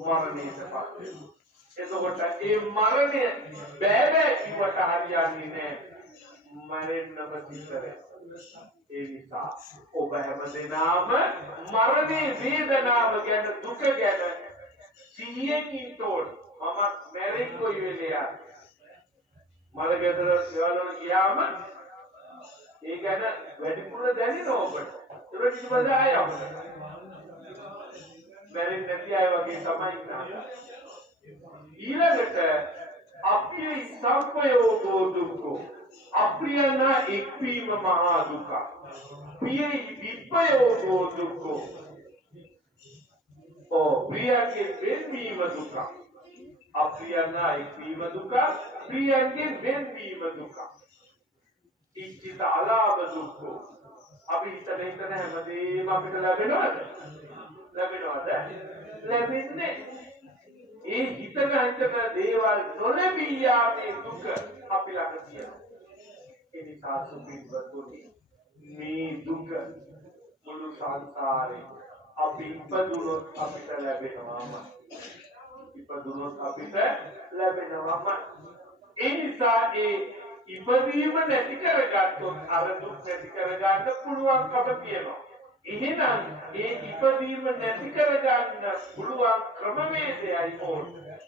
මරණයටපත් වෙනවා. එතකොට ඒ මරණය බෑ කිව්වට හරියන්නේ නැහැ. මරෙන්නම සිද්ධ. ඒ නිසා ඔබ හැමදෙනාම මරණයේ වේදනාව ගැන දුක ගැන සිහියෙන් ඉන්න ඕන. මම මැරෙන්න කොයි වෙලේ මල ගෙදර ගෙවල් ගියාම ඒ ගැන වැඩිපුර දැනෙනවා ඔබට. ඒක කිසිම ආය අපිට. මැරෙන්නේ නැති අය වගේ තමයි ඉන්නේ. ඊළඟට අපේ සම්පයෝගෝ දුක්ඛෝ අප්‍රියන එක්වීම මහා දුක. ප්‍රිය විපයෝගෝ දුක්ඛෝ ප්‍රියගේ වෙන්වීම දුක. අප්‍රියන එක්වීම දුක, ප්‍රියගේ වෙන්වීම දුක. ඉච්ඡිත අලාභ දුක්ඛෝ අපි හිතන හැමදේම අපිට ලැබෙනවද? ලැබෙන්නේ ඒ හිතන දේවල් නොලැබී යාමේ දුක අපි ළඟ තියෙනවා. ඒ නිසා සුපින්වතුනි මේ දුක මුළු සංසාරේ අපි ඉපදුනොත් අපිට ලැබෙනවාම. ඒ නිසා ඒ ඉපදීම නැති කරගත්තොත් අර දුක් නැති කරගන්න පුළුවන්කම තියෙනවා. එහෙනම් ඒ ඉපදීම නැති කරගන්න පුළුවන් ක්‍රමවේදයයි ඕනේ.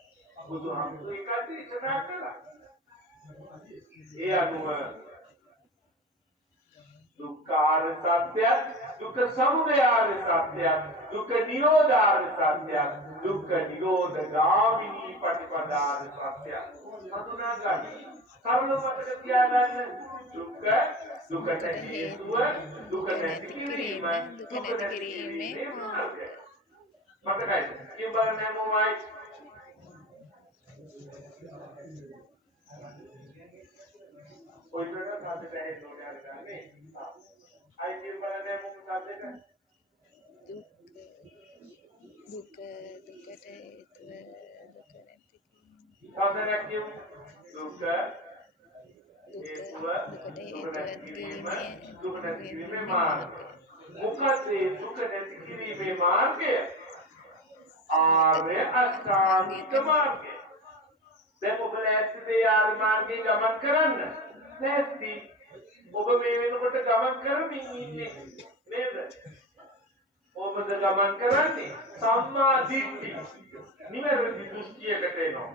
බුදුහාමුදුරුවෝ ඒකට ඉස්සරහ කළා. ඒ අනුව දුක්ඛාර සත්‍ය, දුක්ඛ සමුදයාර සත්‍ය, දුක්ඛ නිරෝධාර සත්‍ය, දුක්ඛ නිරෝධ ගාමිනී පටිපදාර සත්‍ය. හඳුනා ගන්න. කරුණ මතක තියාගන්න. දුකට හේතුව දුක නැති කිරීම, දුක නැති කිරීමේ මාර්ගය. මතකයි. කියවන්නේ මොමයි? ඔය විදිහට සාධක හේතුවට අරගන්නේ. අයි කියවන්නේ මොකක්ද? දුකට හේතුව දුක නැති කිරීම. සාධනක් කියමු. දුක නැති කිරීමේ මාර්ගය. මොකද දුක නැති කිරීමේ මාර්ගය? ආර්ය අෂ්ටාංගික මාර්ගය. දැන් ඔබ ලෑස්තිද ආර්ය මාර්ගයේ ගමන් කරන්න? ලෑස්ති. ඔබ මේ වෙනකොට ගමන් කරමින් ඉන්නේ නේද? ඔබද ගමන් කරන්නේ සම්මා දිට්ඨි. නිවැරදි දෘෂ්ටියකට එනවා.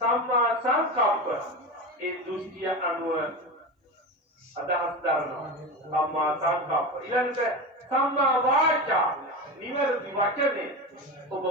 සම්මා සංකප්ප ඒ දෘෂ්ටිය අනුව අදහස් දරනවා. සම්මා සංකප්ප. ඊළඟට සම්මා වාචා නිවැරදි වචනේ ඔබ